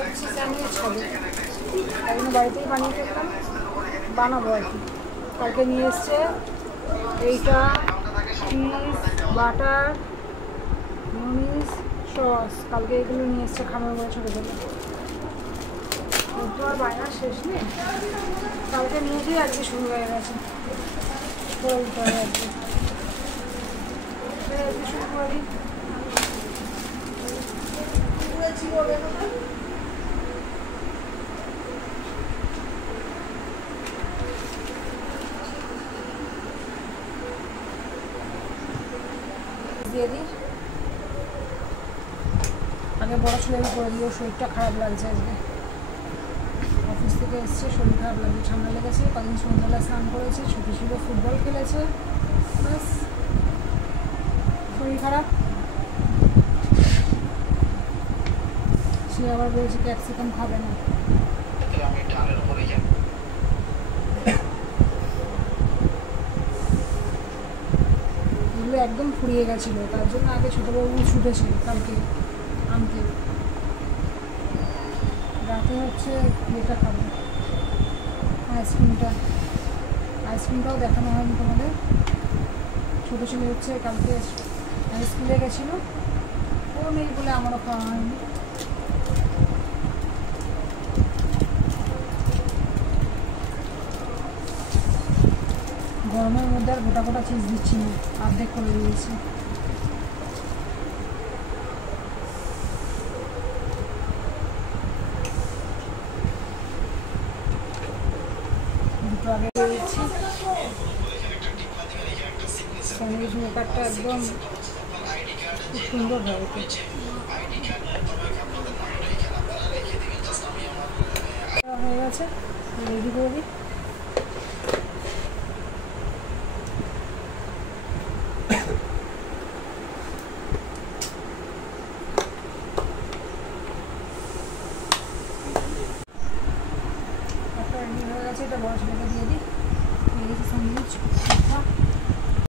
হচ্ছে স্যান্ডউইচ খাবে, তাই জন্য বাড়িতেই বানিয়ে ফেললাম, বানাবো আর কি। কালকে নিয়ে এসছে এইটা চিজ, বাটার, মিউনিস, সস, কালকে এগুলো নিয়ে এসছে খাবার করে ছোটো ছোটো। তো আর বায়না শেষ নেই, কালকে নিয়ে গিয়ে আজকে শুরু হয়ে গেছে করে দিতে হবে আর কি। শুরু করি দিয়ে দিই। আগে বড় ছেলেকে করে দিই, ওর শরীরটা খারাপ লাগছে আজকে, অফিস থেকে এসছে, শরীর খারাপ লাগছে, ঠান্ডা লেগেছে, কদিন সন্ধ্যাবেলা স্নান করেছে, ছুটি ছিল, ফুটবল খেলেছে, ব্যাস শরীর খারাপ। সে আবার বলছে ক্যাপসিকাম খাবে না। এগুলো একদম ফুরিয়ে গেছিলো, তার জন্য আগে ছোটোবাবু ছুটেছে কালকে আনতে। রাতে হচ্ছে ইয়েটা খাবো, আইসক্রিমটাও দেখানো হয়নি তোমাদের। ছোটো ছেলে হচ্ছে কালকে স্কুলে গেছিলো, ও নেই বলে আমারও খাওয়া হয়নি। গরমের মধ্যে আর গোটা গোটা চিজ দিচ্ছি না, অর্ধেক করে দিয়েছি। দুটো আগে দিয়েছি। স্যান্ডউইচ মেকারটা একদম খুব সুন্দর হয়, হয়ে গেছে, রেডি করে দিই। একটা রেডি হয়ে গেছে, এটা বড় ছেলেকে দিয়ে দিই। স্যান্ডউইচ